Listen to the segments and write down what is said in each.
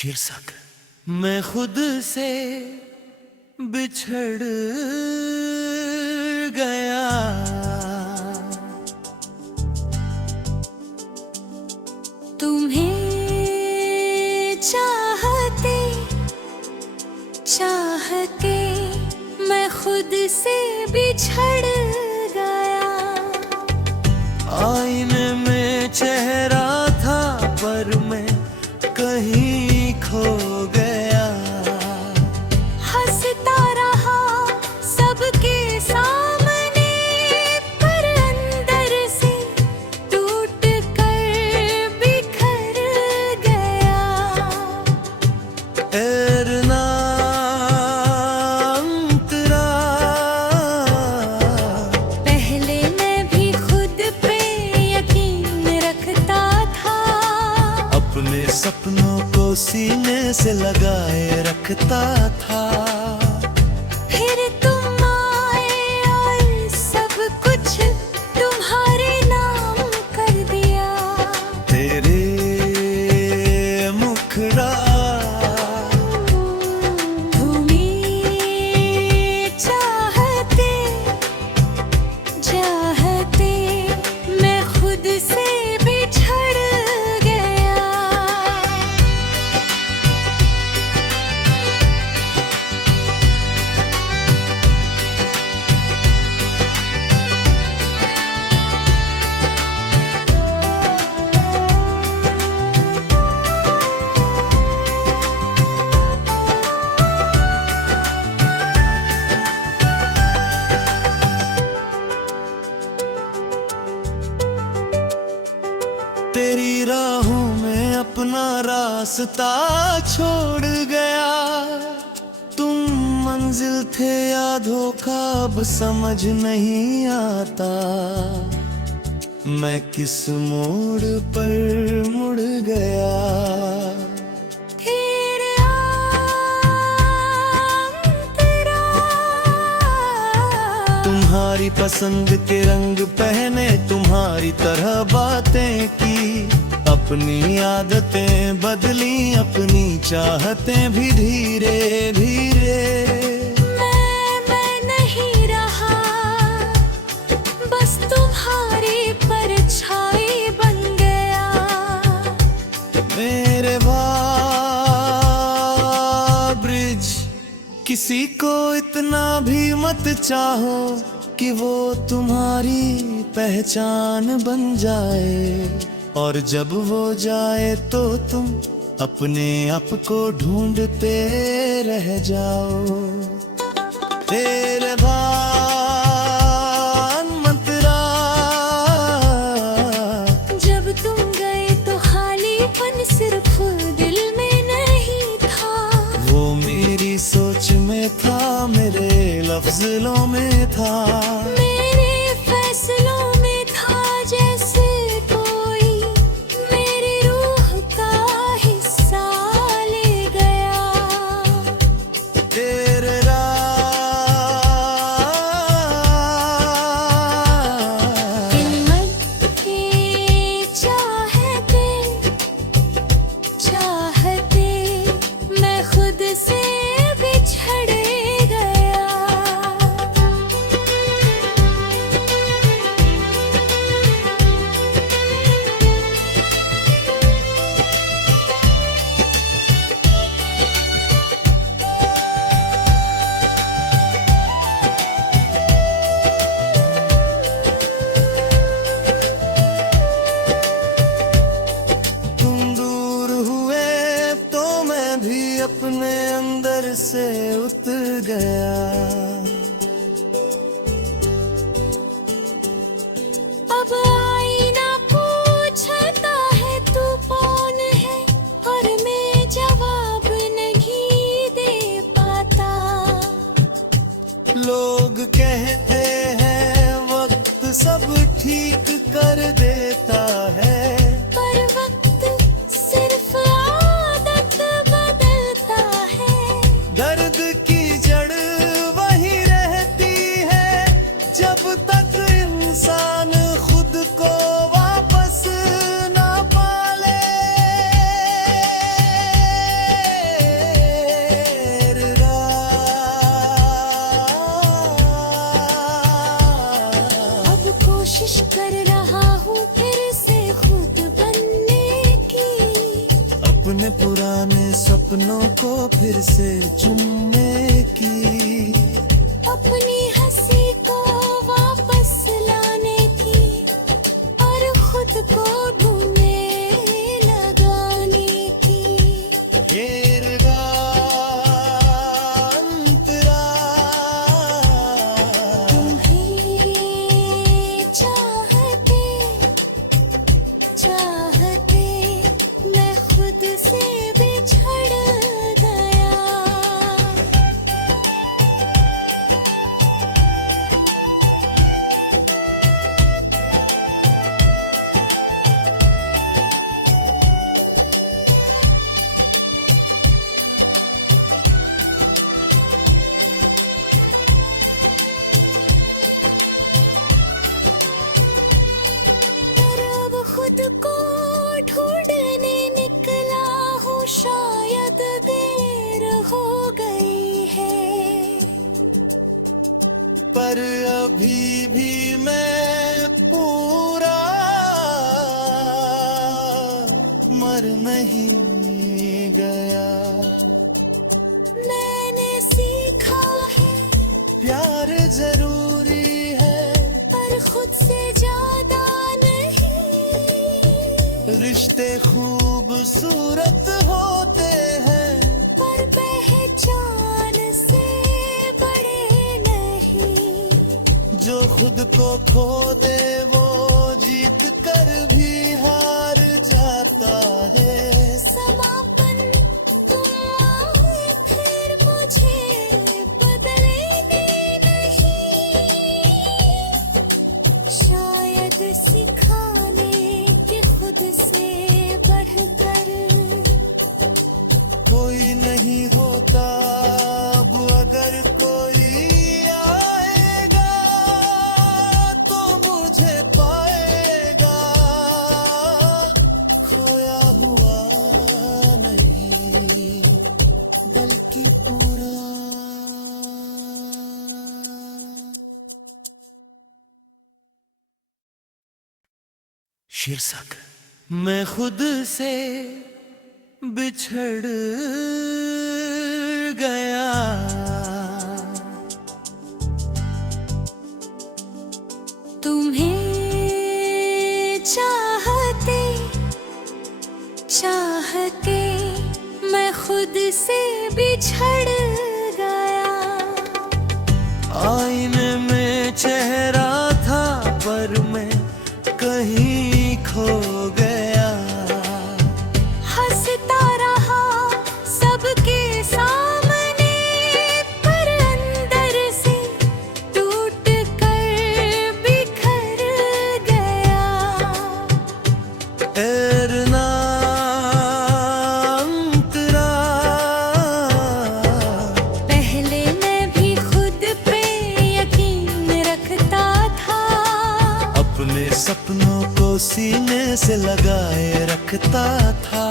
शीर्षक मैं खुद से बिछड़ गया। तुम्हें चाहते चाहते मैं खुद से बिछड़ गया। आईने में चेहरा था पर मैं कहीं खो गया। हंसता रहा सबके सामने पर अंदर से टूट कर बिखर गया। ऐरना अंतरा पहले मैं भी खुद पे यकीन रखता था, अपने सपनों को सीने से लगाए रखता था। फिर तुम आए और सब कुछ तुम्हारे नाम कर दिया। तेरे मुखड़ा तुम्हें चाहते चाहते मैं खुद से बिछड़ गया। तेरी राहों में अपना रास्ता छोड़ गया। तुम मंजिल थे या धोखा अब समझ नहीं आता। मैं किस मोड़ पर मुड़ गया। फिर अंतरा तुम्हारी पसंद के रंग पहने, तुम्हारी तरह बातें की, अपनी आदतें बदली, अपनी चाहतें भी धीरे धीरे। मैं नहीं रहा, बस तुम्हारी परछाई बन गया। मेरे ब्रिज किसी को इतना भी मत चाहो कि वो तुम्हारी पहचान बन जाए, और जब वो जाए तो तुम अपने आप को ढूंढते रह जाओ। तेरे भान मंतरा जब तुम गए तो खालीपन सिर्फ दिल में नहीं था, वो मेरी सोच में था, मेरे लफ्ज़ों में था, मेरे फैसलों में था। जैसे कोई मेरी रूह का हिस्सा ले गया। तेरे हिम्मत के चाहते चाहते मैं खुद से बिछड़ गया। तुम दूर हुए तो मैं भी अपने अंदर से उतर गया। अब आईना पूछता है तू कौन है, और मैं जवाब नहीं दे पाता। लोग कहते हैं वक्त सब ठीक कर देता है, पर वक्त सिर्फ आदत बदलता है। दर्द की जड़ वही अपने पुराने सपनों को फिर से चुनने की, अपनी हंसी को वापस लाने की और खुद को ढूंढने लगाने की। घेरगा अंतरा तुम्हें चाहते चाहते मैं खुद से बिछड़ गया। पर अब खुद को ढूंढने निकला हूँ, शायद देर हो गई है। पर अभी भी मैं पूरा मर नहीं गया। मैंने सीखा है प्यार जरूरी है, पर खुद से ज्यादा नहीं। रिश्ते खूबसूरत होते हैं, पर पहचान से बड़े नहीं। जो खुद को खो दे वो जीत कर भी हार जाता है। समापन तुम आओ फिर मुझे बदलने नहीं, शायद सिखाने के खुद से बढ़कर कोई नहीं होता अब, अगर कोई आएगा तो मुझे पाएगा। खोया हुआ नहीं बल्कि पूरा। शीर्षक मैं खुद से बिछड़ गया। तुम्हें चाहते चाहते मैं खुद से बिछड़ गया। आईने में चेहरा था पर मैं कहीं खो गया। हंसता रहा सबके सामने, पर अंदर से टूट कर बिखर गया। ऐरना अंतरा पहले मैं भी खुद पे यकीन रखता था, अपने सपनों को सीने से लगाए रखता था।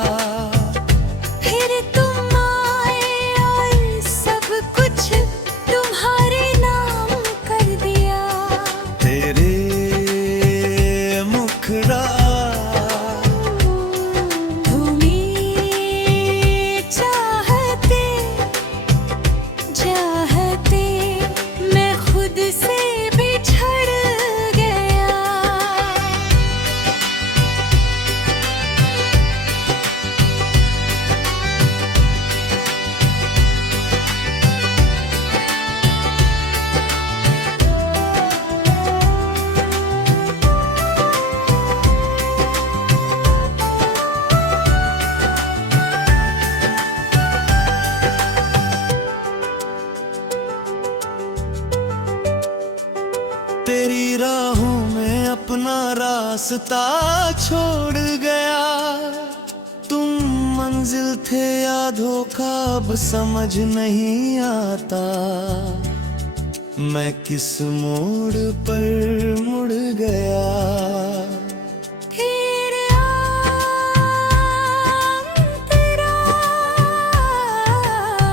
फिर तुम आए और सब कुछ तुम्हारे नाम कर दिया। तेरे मुखड़ा तुम्हें चाहते चाहते मैं खुद से बिछड़ गया। तेरी राहों में अपना रास्ता छोड़ गया। तुम मंजिल थे या धोखा अब समझ नहीं आता। मैं किस मोड़ पर मुड़ गया। फिर अंतरा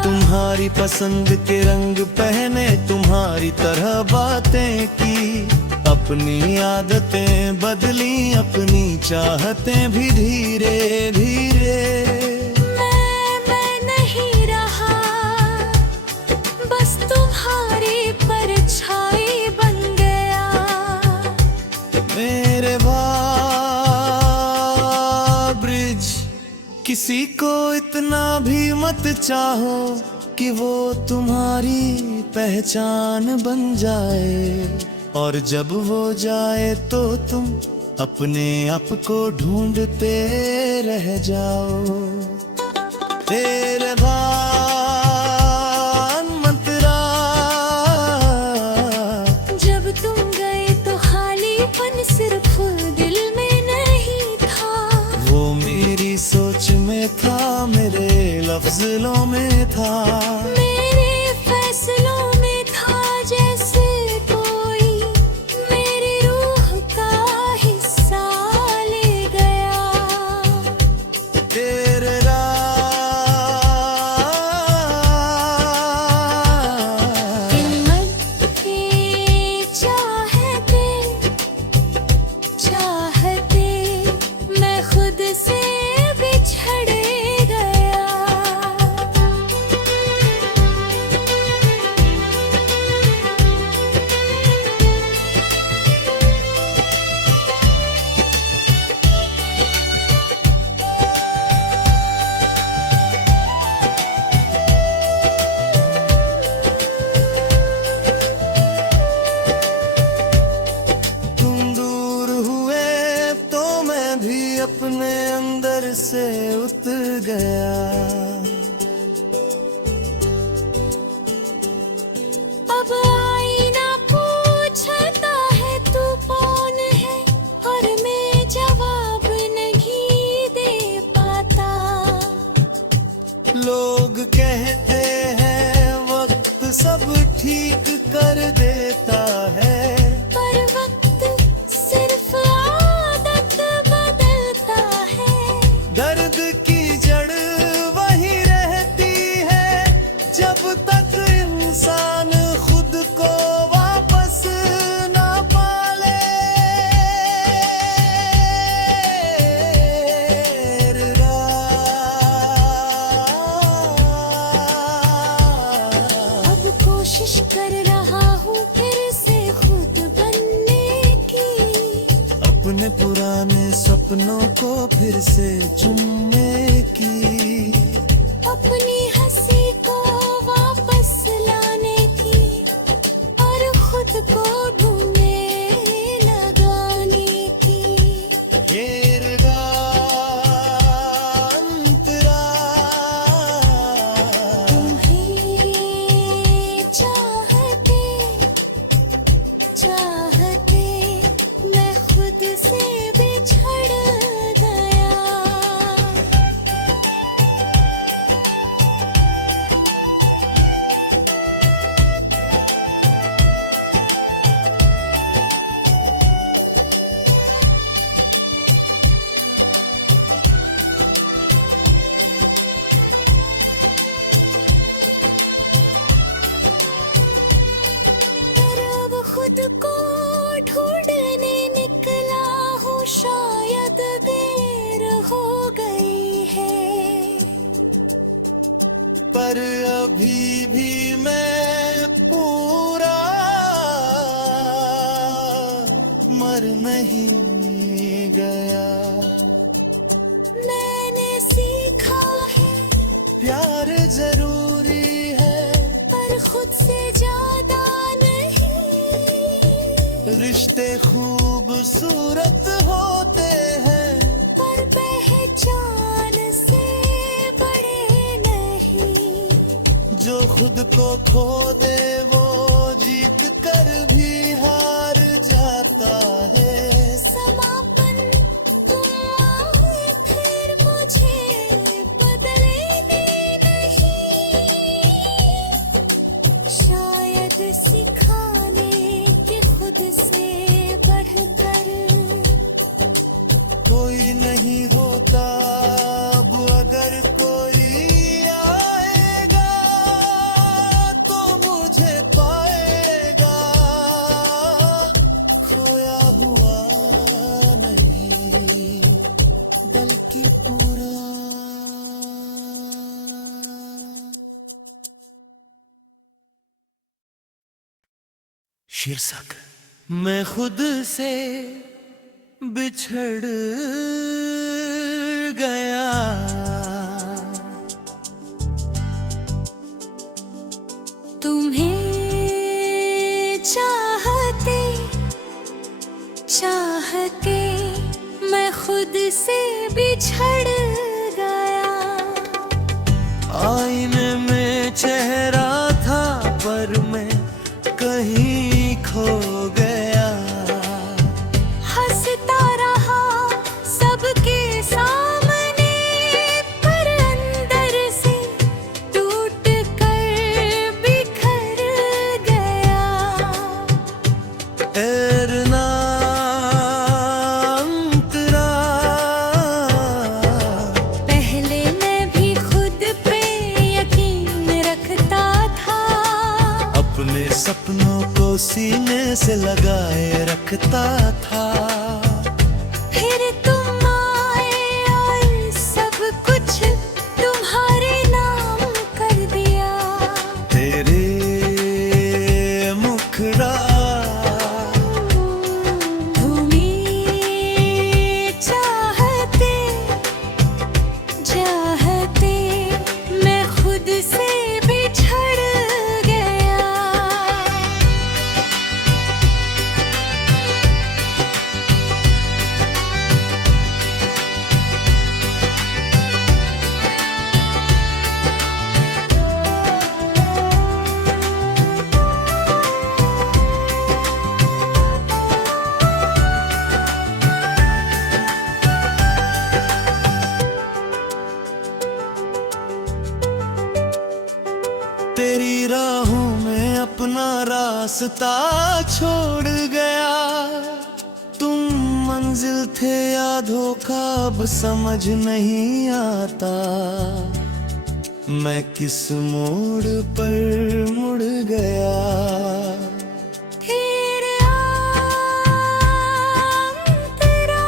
तुम्हारी पसंद के रंग पहने, तुम्हारी तरह बातें की। अपनी आदतें बदली, अपनी चाहतें भी धीरे धीरे। किसी को इतना भी मत चाहो कि वो तुम्हारी पहचान बन जाए, और जब वो जाए तो तुम अपने आप को ढूंढते रह जाओ। तेरे भान मंतरा, जब तुम गए तो खालीपन सिर्फ दिल में नहीं था, वो मेरी सोच में था, मेरे लफ्ज़ों में था, मेरे फैसलों में था। जैसे कोई मेरी रूह का हिस्सा ले गया। तेरे हिम्मत के चाहते चाहते मैं खुद से बिछड़ गया। तुम दूर हुए तो मैं भी अपने अंदर से उतर गया। अब आईना पूछता है तू कौन है, और मैं जवाब नहीं दे पाता। लोग कहते हैं वक्त सब ठीक कर देता है, पर वक्त सिर्फ आदत बदलता है। दर्द की जड़ वही रहती है जब तक इंसान खुद को वापस ना पाले। अब कोशिश कर रहा हूँ फिर से खुद बनने की, अपने पुराने सपनों को फिर से चुनने की, अपनी हंसी को वापस लाने की, और खुद को ढूंढने लगाने की। घेरगा अंतरा, तुम्हें चाहते चाहते मैं खुद से बिछड़ गया। पर अब खुद को ढूंढने निकला हूँ, शायद देर हो गई है। पर अभी भी मैं पूरा मर नहीं गया। मैंने सीखा है प्यार जरूरी है, पर खुद से ज्यादा नहीं। रिश्ते खूबसूरत होते हैं, पर पहचान से बड़े नहीं। जो खुद को खो दे वो जीत कर भी हार जाता है। समापन तुम आओ फिर मुझे बदलने नहीं, शायद सिखाने के खुद से बढ़कर कोई नहीं होता अब, अगर कोई आएगा तो मुझे पाएगा, खोया हुआ नहीं बल्कि पूरा। शीर्षक मैं खुद से बिछड़ गया। तुम्हें चाहते चाहते मैं खुद से बिछड़ गया। आईने में चेहरा था पर मैं कहीं खो गया। हंसता रहा सबके सामने पर अंदर से टूट कर बिखर गया। ऐरना अंतरा, पहले मैं भी खुद पे यकीन रखता था, अपने सपनों को सीने से लगाए रखता था। फिर तुम आए और सब कुछ तुम्हारे नाम कर दिया। तेरे मुखड़ा तुम्हें चाहते चाहते मैं खुद से बिछड़ गया। तेरी राहों में अपना रास्ता छोड़ गया। तुम मंजिल थे या धोखा अब समझ नहीं आता। मैं किस मोड़ पर मुड़ गया। फिर अंतरा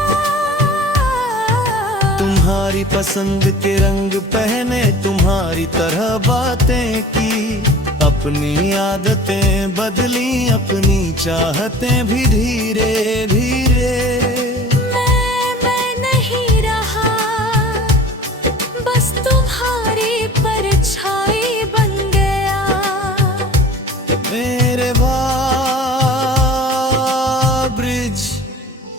तुम्हारी पसंद के रंग पहने, तुम्हारी तरह बातें की, अपनी आदतें बदली, अपनी चाहतें भी धीरे धीरे। मैं नहीं रहा, बस तुम्हारी परछाई बन गया। मेरे ब्रिज,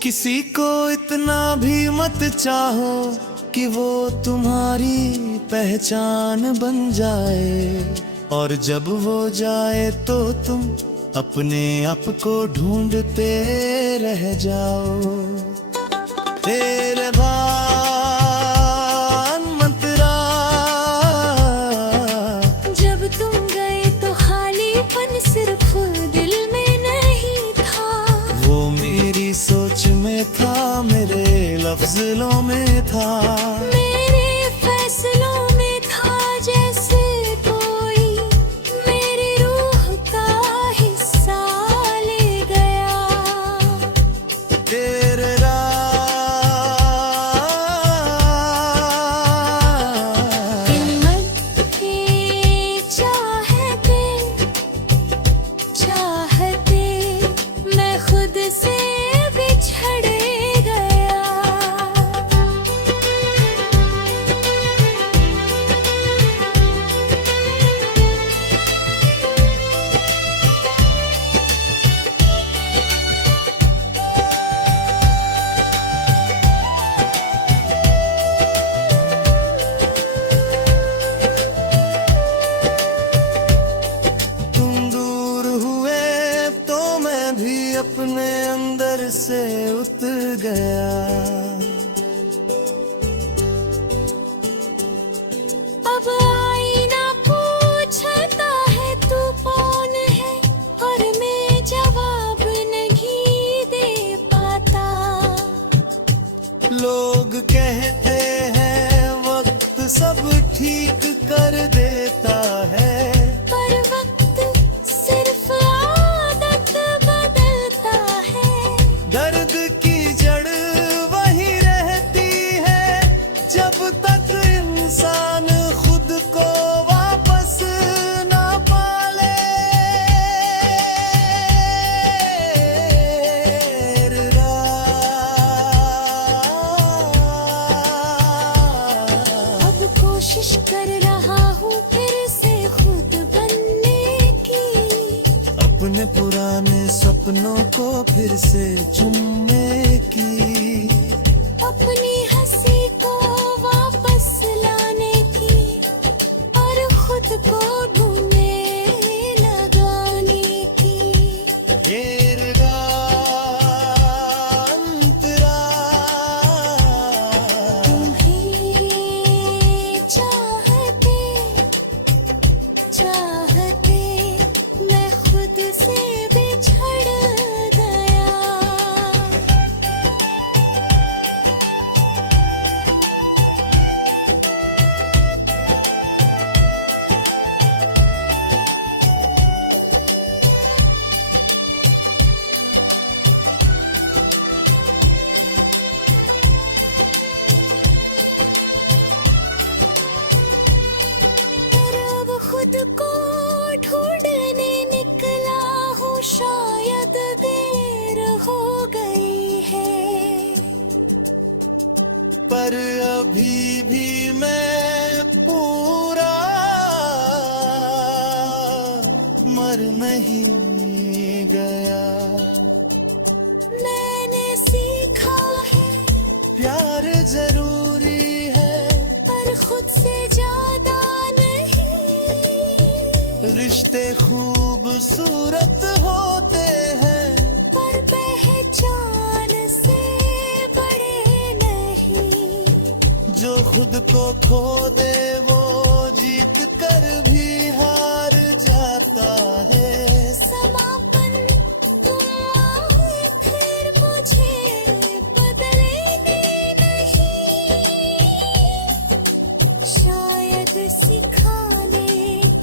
किसी को इतना भी मत चाहो कि वो तुम्हारी पहचान बन जाए, और जब वो जाए तो तुम अपने आप को ढूंढते रह जाओ। तेरे भान मंतरा, जब तुम गए तो खालीपन सिर्फ दिल में नहीं था, वो मेरी सोच में था, मेरे लफ्ज़ों में था, मेरे फैसलों में था। जैसे कोई मेरी रूह का हिस्सा ले गया। तेरे हिम्मत के चाहते चाहते मैं खुद से बिछड़ गया। तुम दूर हुए तो मैं भी अपने अंदर से उतर गया। अब आईना पूछता है तू कौन है, और मैं जवाब नहीं दे पाता। लोग कहते हैं वक्त सब ठीक कर देता है, पर वक्त सिर्फ आदत बदलता है। दर्द की जड़ वही रहती है जब तक इंसान खुद को वापस ना पाले। अब कोशिश कर रहा हूँ फिर से खुद बनने अपने पुराने सपनों को फिर से चुनने की, अपनी हंसी को वापस लाने की और खुद को ढूंढने लगाने की। घेरगा अंतराल, तुम्हें चाहते चाहते मैं खुद से बिछड़ गया। पर अब खुद को ढूंढने निकला हूँ, शायद देर हो गई है। पर अभी भी मैं पूरा मर नहीं गया। मैंने सीखा है प्यार जरूरी है, पर खुद से ज्यादा नहीं। रिश्ते खूबसूरत होते हैं, पर पहचान से बड़े नहीं। जो खुद को खो दे वो जीत कर भी हार जाता है। समापन तुम आए फिर मुझे बदलने नहीं। शायद सिखाने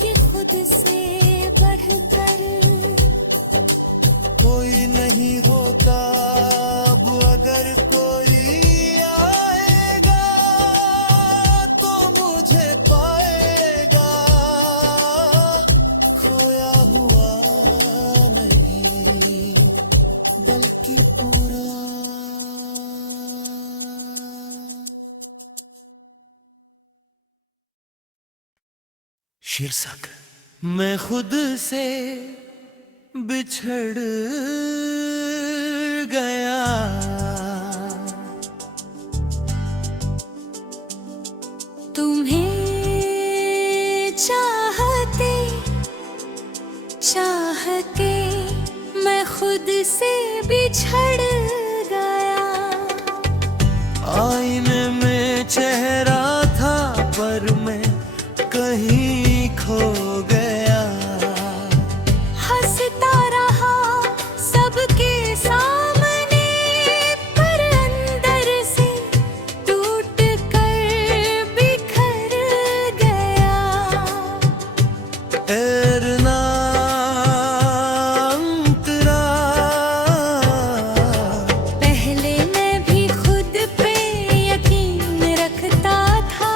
के खुद से बढ़कर कोई नहीं होता अब, अगर कोई आएगा तो मुझे पाएगा। खोया हुआ नहीं बल्कि पूरा। शीर्षक मैं खुद से बिछड़ गया। तुम्हें चाहते चाहते मैं खुद से बिछड़ गया। आईने में चेहरा था पर मैं कहीं खो गया। हंसता रहा सबके सामने, पर अंदर से टूट कर बिखर गया। ऐरना अंतरा, पहले मैं भी खुद पे यकीन रखता था,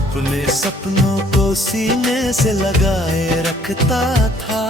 अपने सपनों को सीने से लगाए रखता था।